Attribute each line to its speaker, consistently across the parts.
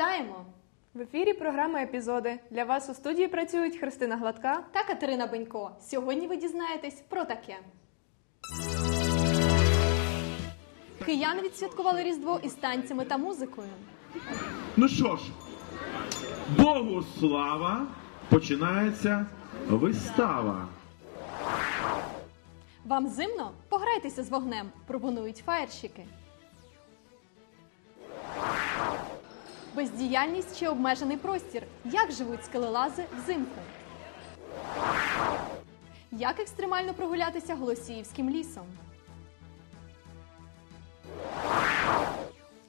Speaker 1: Вітаємо! В ефірі програма епізоди. Для вас у студії працюють Христина Гладка та Катерина Бенько. Сьогодні ви дізнаєтесь про таке. Кияни відсвяткували Різдво із танцями та музикою.
Speaker 2: Ну що ж, Богу слава! Починається вистава.
Speaker 1: Вам зимно? Пограйтеся з вогнем, пропонують фаєрщики. бездіяльність чи обмежений простір. Як живуть скелелази взимку? Як екстремально прогулятися Голосіївським лісом?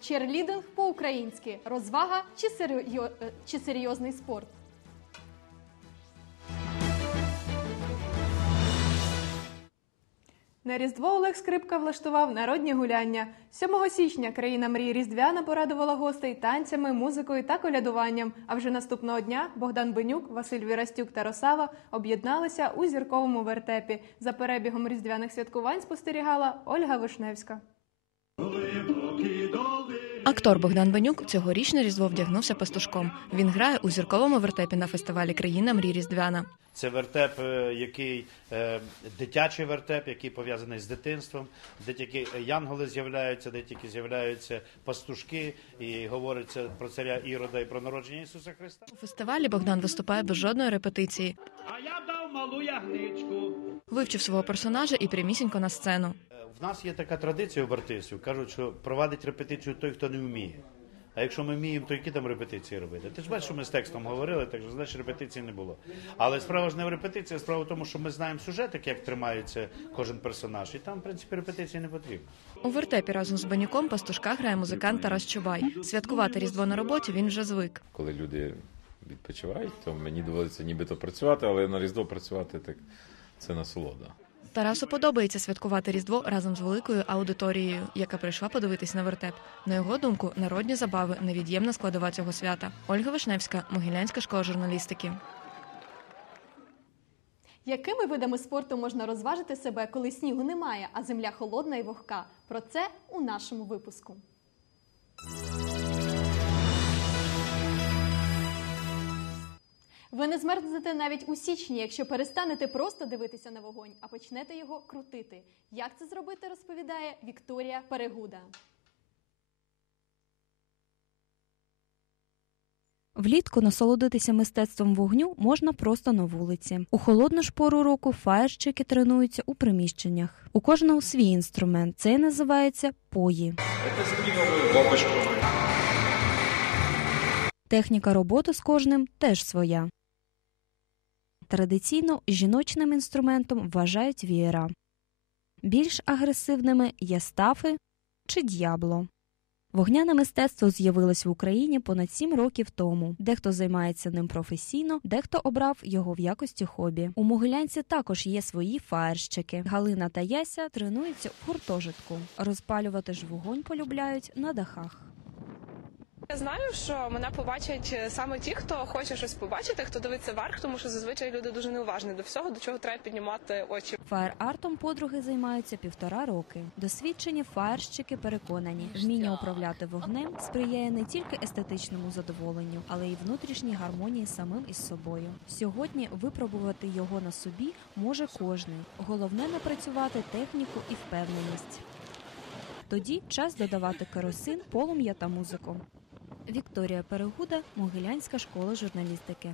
Speaker 1: Черлідинг по-українськи розвага чи, серйо... чи серйозний спорт. На Різдво Олег Скрипка влаштував народні гуляння. 7 січня країна мрій Різдвяна порадувала гостей танцями, музикою та колядуванням. А вже наступного дня Богдан Бенюк, Василь Вірастюк та Росава об'єдналися у зірковому вертепі. За перебігом різдвяних святкувань спостерігала Ольга Вишневська.
Speaker 3: Актор Богдан Бенюк цьогоріч різдво вдягнувся пастушком. Він грає у зірковому вертепі на фестивалі країна Мрій
Speaker 4: Різдвяна. Це вертеп, е, який е, дитячий вертеп, який пов'язаний з дитинством, де тільки янголи з'являються, де тільки з'являються пастушки, і говориться про царя ірода і про народження Ісуса
Speaker 3: Христа. У фестивалі Богдан виступає без жодної репетиції. А я дав малу ягничку. Вивчив свого персонажа і прямісінько на сцену.
Speaker 4: В нас є така традиція в Бартисів, кажуть, що провадить репетицію той, хто не вміє. А якщо ми вміємо, то які там репетиції робити? Ти ж бачиш, що ми з текстом говорили, так що значить репетиції не було. Але справа ж не в репетиції, а справа в тому, що ми знаємо сюжетик, як тримається кожен персонаж, і там, в принципі, репетиції не потрібно.
Speaker 3: У вертепі разом з банюком пастушка грає музикант Тарас Чубай. Святкувати різдво на роботі він вже
Speaker 5: звик. Коли люди відпочивають, то мені доводиться нібито працювати, але на різдво працювати так це насолода.
Speaker 3: Тарасу подобається святкувати Різдво разом з великою аудиторією, яка прийшла подивитись на вертеп. На його думку, народні забави невід'ємна складова цього свята. Ольга Вишневська, Могилянська школа журналістики.
Speaker 1: Якими видами спорту можна розважити себе, коли снігу немає, а земля холодна і вогка? Про це у нашому випуску. Ви не змерзнете навіть у січні, якщо перестанете просто дивитися на вогонь, а почнете його крутити. Як це зробити, розповідає Вікторія Перегуда.
Speaker 6: Влітку насолодитися мистецтвом вогню можна просто на вулиці. У холодну ж пору року фаєрщики тренуються у приміщеннях. У кожного свій інструмент. Це називається пої. Техніка роботи з кожним теж своя. Традиційно жіночним інструментом вважають вієра. Більш агресивними є стафи чи д'ябло. Вогняне мистецтво з'явилось в Україні понад сім років тому. Дехто займається ним професійно, дехто обрав його в якості хобі. У Могилянці також є свої фаєрщики. Галина та Яся тренуються в гуртожитку. Розпалювати ж вогонь полюбляють на дахах.
Speaker 7: Я знаю, що мене побачать е, саме ті, хто хоче щось побачити, хто дивиться вверх, тому що зазвичай люди дуже неуважні до всього, до чого треба піднімати
Speaker 6: очі. Фаєр-артом подруги займаються півтора роки. Досвідчені фаєрщики переконані, вміння управляти вогнем сприяє не тільки естетичному задоволенню, але й внутрішній гармонії самим із собою. Сьогодні випробувати його на собі може кожен. Головне напрацювати техніку і впевненість. Тоді час додавати керосин, полум'я та музику. Вікторія Перегуда, Могилянська школа журналістики.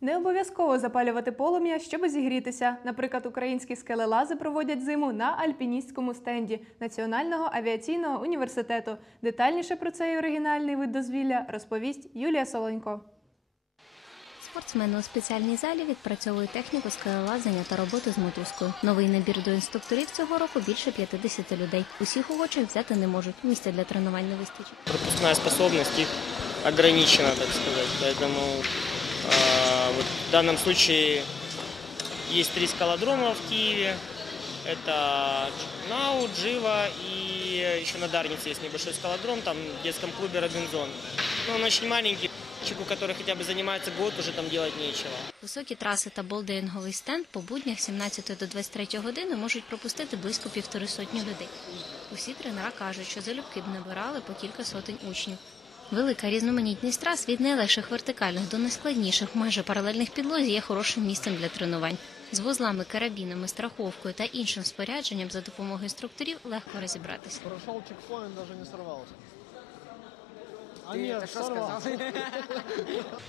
Speaker 1: Не обов'язково запалювати полум'я, щоб зігрітися. Наприклад, українські скелелази проводять зиму на альпіністському стенді Національного авіаційного університету. Детальніше про цей оригінальний вид дозвілля розповість Юлія Солонько.
Speaker 6: Спортсмени у спеціальній залі відпрацьовують техніку скелелазання та роботи з мотузкою. Новий набір до інструкторів цього року більше 50 людей. Усіх охочих взяти не можуть. Місця для тренувань не вистачить.
Speaker 8: Пропускна способність їх ограничена, так сказати. Тому в даному випадку є три скалодрома в Києві. Это Нау, Джива и еще на Дарнице есть небольшой скалодром, там в детском клубе Робинзон. Но ну, он очень маленький заказчику, который хотя бы занимается год, уже там делать
Speaker 6: нечего. Високі траси та болдеїнговий стенд по буднях 17 до 23 години можуть пропустити близько півтори сотні людей. Усі тренера кажуть, що залюбки б набирали по кілька сотень учнів. Велика різноманітність трас від найлегших вертикальних до найскладніших, майже паралельних підлозі є хорошим місцем для тренувань. З вузлами, карабінами, страховкою та іншим спорядженням за допомогою інструкторів легко розібратися. Прошел чекпоінт, навіть не сорвався. сорвался. А нет, сорвался.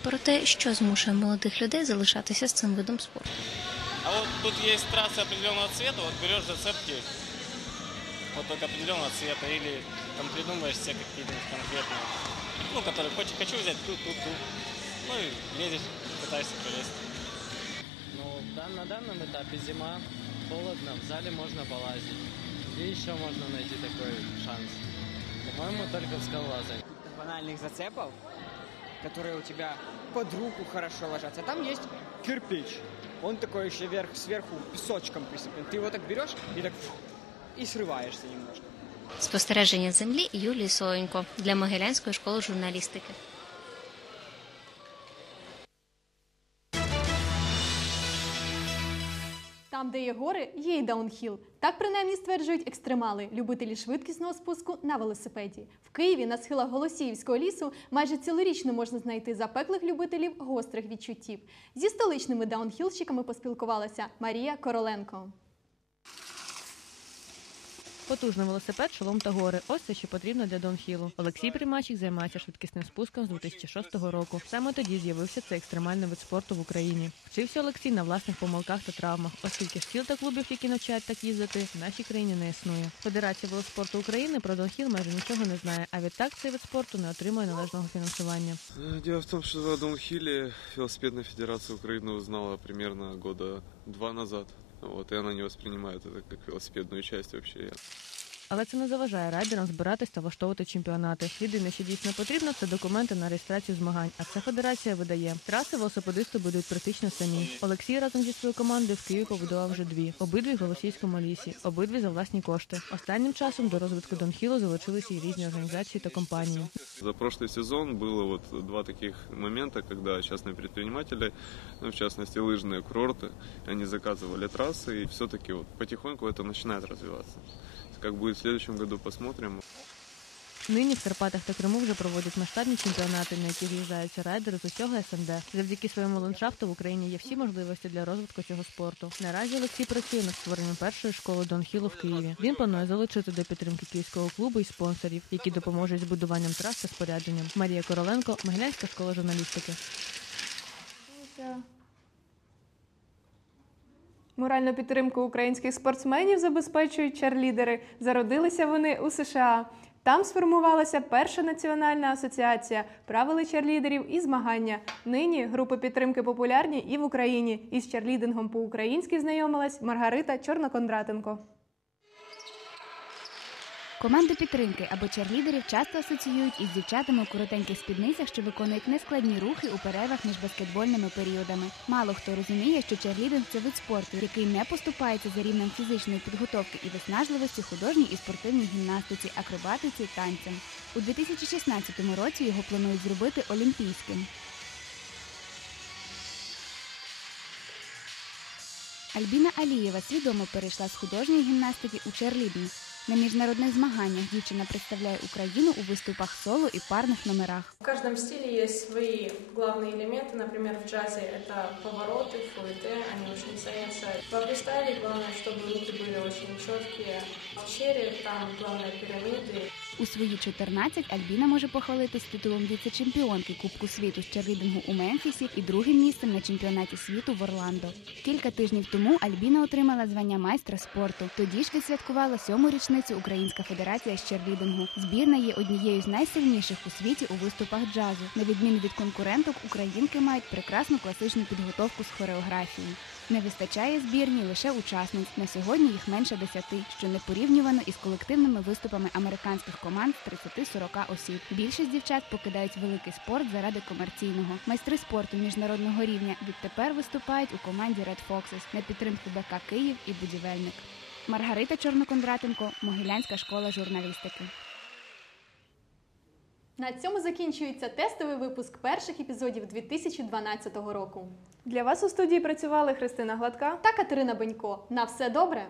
Speaker 6: Проте, що змушує молодих людей залишатися з цим видом спорту?
Speaker 9: А вот тут есть трассы определенного цвета, вот берешь зацепки вот только определенного цвета или там придумаешь себе какие-нибудь конкретные, ну, которые хочешь, хочу взять тут, тут, тут. Ну и лезешь, пытаешься пролезть.
Speaker 10: Ну, да, на данном этапе зима, холодно, в зале можно полазить. Где еще можно найти такой шанс? По-моему, только в скалолазании.
Speaker 11: банальных зацепов, которые у тебя под руку хорошо ложатся. А там есть кирпич. Он такой еще вверх, сверху песочком присыпан. Ты его так берешь и так фу, и срываешься
Speaker 3: немножко. Спостереження з землі Юлії Соєнько для Могилянської школи журналістики.
Speaker 1: Там, де є гори, є й даунхіл. Так принаймні стверджують екстремали, любителі швидкісного спуску на велосипеді. В Києві на схилах Голосіївського лісу майже цілорічно можна знайти запеклих любителів гострих відчуттів. Зі столичними даунхілщиками поспілкувалася Марія Короленко.
Speaker 12: Потужний велосипед, шолом та гори. Ось це що потрібно для Донхілу. Олексій Примачик займається швидкісним спуском з 2006 року. Саме тоді з'явився цей екстремальний вид спорту в Україні. Вчився Олексій на власних помилках та травмах, оскільки сіл та клубів, які навчають так їздити, в нашій країні не існує. Федерація велоспорту України про Донхіл майже нічого не знає, а відтак цей вид спорту не отримує належного фінансування.
Speaker 13: Е, діло в тому, що за Донхілі велосипедна федерація України узнала примерно года два назад. Вот, и она не воспринимает это как велосипедную часть вообще.
Speaker 12: Але це не заважає райдерам збиратись та влаштовувати чемпіонати. Єдине, що дійсно потрібно, це документи на реєстрацію змагань. А це федерація видає. Траси велосипедисти будуть практично самі. Олексій разом зі своєю командою в Києві побудував вже дві. Обидві в Голосійському лісі, обидві за власні кошти. Останнім часом до розвитку Донхілу залучилися і різні організації та компанії.
Speaker 14: За прошлый сезон было вот два таких момента, когда частные предприниматели, ну, в частности лыжные курорты, они заказывали трассы, и все-таки вот потихоньку это начинает развиваться. Как будет в следующем году, посмотрим.
Speaker 12: Нині в Карпатах та Криму вже проводять масштабні чемпіонати, на які з'їжджаються райдери з усього СНД. Завдяки своєму ландшафту в Україні є всі можливості для розвитку цього спорту. Наразі Олексій працює над створенням першої школи Донхілу в Києві. Він планує залучити до підтримки київського клубу і спонсорів, які допоможуть з будуванням траси та спорядженням. Марія Короленко, Могилянська школа журналістики.
Speaker 1: Моральну підтримку українських спортсменів забезпечують чарлідери. Зародилися вони у США. Там сформувалася перша національна асоціація, правили чарлідерів і змагання. Нині групи підтримки популярні і в Україні. Із чарлідингом по українськи знайомилась Маргарита Чорнокондратенко.
Speaker 6: Команду підтримки або черлідерів часто асоціюють із дівчатами у коротеньких спідницях, що виконують нескладні рухи у перервах між баскетбольними періодами. Мало хто розуміє, що черлідинг – це вид спорту, який не поступається за рівнем фізичної підготовки і виснажливості художній і спортивній гімнастиці, акробатиці, танцям. У 2016 році його планують зробити олімпійським. Альбіна Алієва свідомо перейшла з художньої гімнастики у черлідність. На міжнародних змаганнях дівчина представляє Україну у виступах соло і парних
Speaker 15: номерах. В каждом стиле есть свои главные элементы. Например, в джазе это повороты, фуэте, они очень ценятся. Во фристайле главное, чтобы руки были очень четкие. В чере там главное пирамиды.
Speaker 6: У свої 14 Альбіна може похвалитись титулом віце-чемпіонки Кубку світу з червідингу у Мемфісі і другим місцем на чемпіонаті світу в Орландо. Кілька тижнів тому Альбіна отримала звання майстра спорту. Тоді ж відсвяткувала сьому річницю Українська федерація з Черлідингу. Збірна є однією з найсильніших у світі у виступах джазу. На відміну від конкуренток, українки мають прекрасну класичну підготовку з хореографії. Не вистачає збірні лише учасниць. На сьогодні їх менше десяти, що не порівнювано із колективними виступами американських команд 30-40 осіб. Більшість дівчат покидають великий спорт заради комерційного. Майстри спорту міжнародного рівня відтепер виступають у команді Red Foxes на підтримку БК Київ і будівельник. Маргарита Чорнокондратенко, Могилянська школа журналістики.
Speaker 1: На цьому закінчується тестовий випуск перших епізодів 2012 року. Для вас у студії працювали Христина Гладка та Катерина Бенько. На все добре!